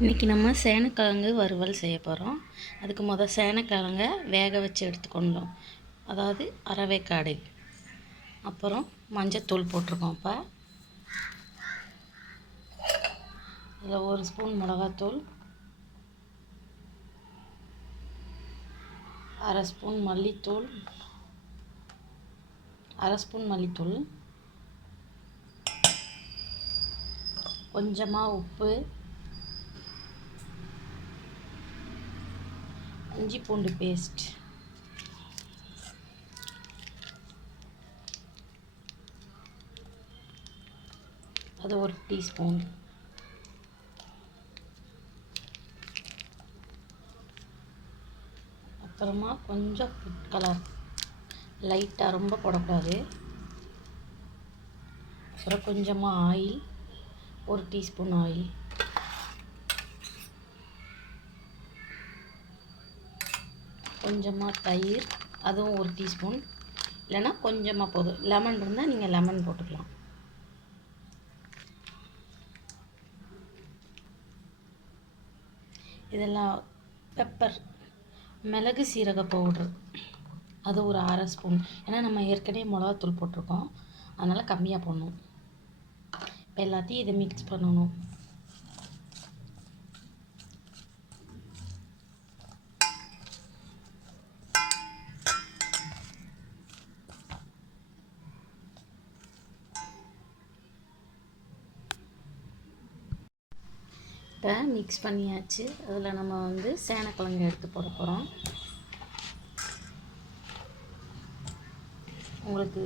இன்றைக்கி நம்ம சேனக்கிழங்கு வறுவல் செய்ய போகிறோம். அதுக்கு சேனக்கிழங்க வேக வச்சு எடுத்துக்கொண்டோம், அதாவது அரைவேக்காடு. அப்புறம் மஞ்சத்தூள் போட்டிருக்கோம். இப்போ இதில் 1 ஸ்பூன் மிளகாத்தூள், 1/2 ஸ்பூன் மல்லித்தூள், 1/2 ஸ்பூன் மல்லித்தூள், கொஞ்சமாக உப்பு, இஞ்சி பூண்டு பேஸ்ட், அது 1 டீஸ்பூன், அப்புறமா கொஞ்சம் ஃபுட் கலர் லைட்டாக, ரொம்ப போடக்கூடாது. அப்புறம் கொஞ்சமாக ஆயில், 1 டீஸ்பூன் ஆயில், கொஞ்சமாக தயிர், அதுவும் 1 டீஸ்பூன், இல்லைன்னா கொஞ்சமாக போதும். லெமன் இருந்தால் நீங்கள் லெமன் போட்டுக்கலாம். இதெல்லாம் பெப்பர், மிளகு சீரக பவுட்ரு, அது ஒரு 1/2 ஸ்பூன். ஏன்னா நம்ம ஏற்கனவே மிளகாத்தூள் போட்டிருக்கோம், அதனால் கம்மியாக போடணும். இப்போ எல்லாத்தையும் இதை மிக்ஸ் பண்ணணும். இப்போ மிக்ஸ் பண்ணியாச்சு. அதில் நம்ம சேனக்கிழங்கு எடுத்து போட போகிறோம். உங்களுக்கு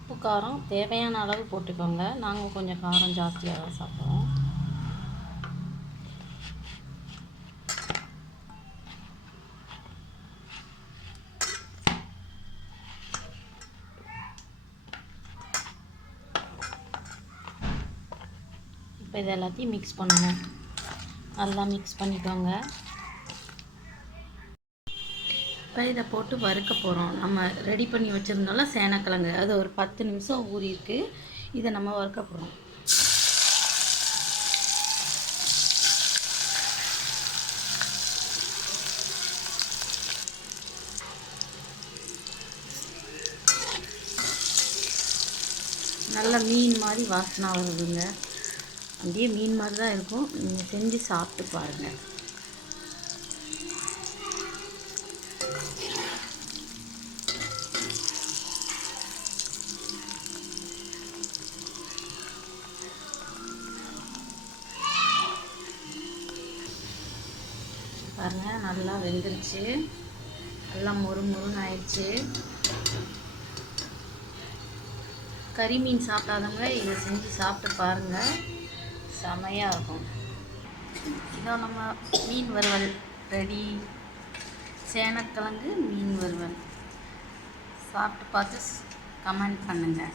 உப்பு காரம் தேவையான அளவு போட்டுக்கோங்க. நாங்கள் கொஞ்சம் காரம் ஜாஸ்தியாக தான் சாப்பிடுவோம். இப்போ இது எல்லாத்தையும் மிக்ஸ் பண்ணணும். நல்லா மிக்ஸ் பண்ணிக்கோங்க. இப்போ இதை போட்டு வறுக்க போகிறோம். நம்ம ரெடி பண்ணி வச்சுருந்தோம்ல சேனக்கிழங்கு, அது ஒரு 10 நிமிஷம் ஊறிருக்கு. இதை நம்ம வறுக்க போகிறோம். நல்ல மீன் மாதிரி வாசனை வருதுங்க. அப்படியே மீன் மாதிரி தான் இருக்கும். நீங்கள் செஞ்சு சாப்பிட்டு பாருங்கள். பாருங்கள், நல்லா வெந்துருச்சு, நல்லா மொறுமொறுன்னு ஆயிடுச்சு. கறி மீன் சாப்பிடாதவங்க இதை செஞ்சு சாப்பிட்டு பாருங்கள், செமையாக இருக்கும். இதோ நம்ம மீன் வறுவல் ரெடி. சேனக்கிழங்கு மீன் வறுவல் சாப்பிட்டு பார்த்து கமெண்ட் பண்ணுங்கள்.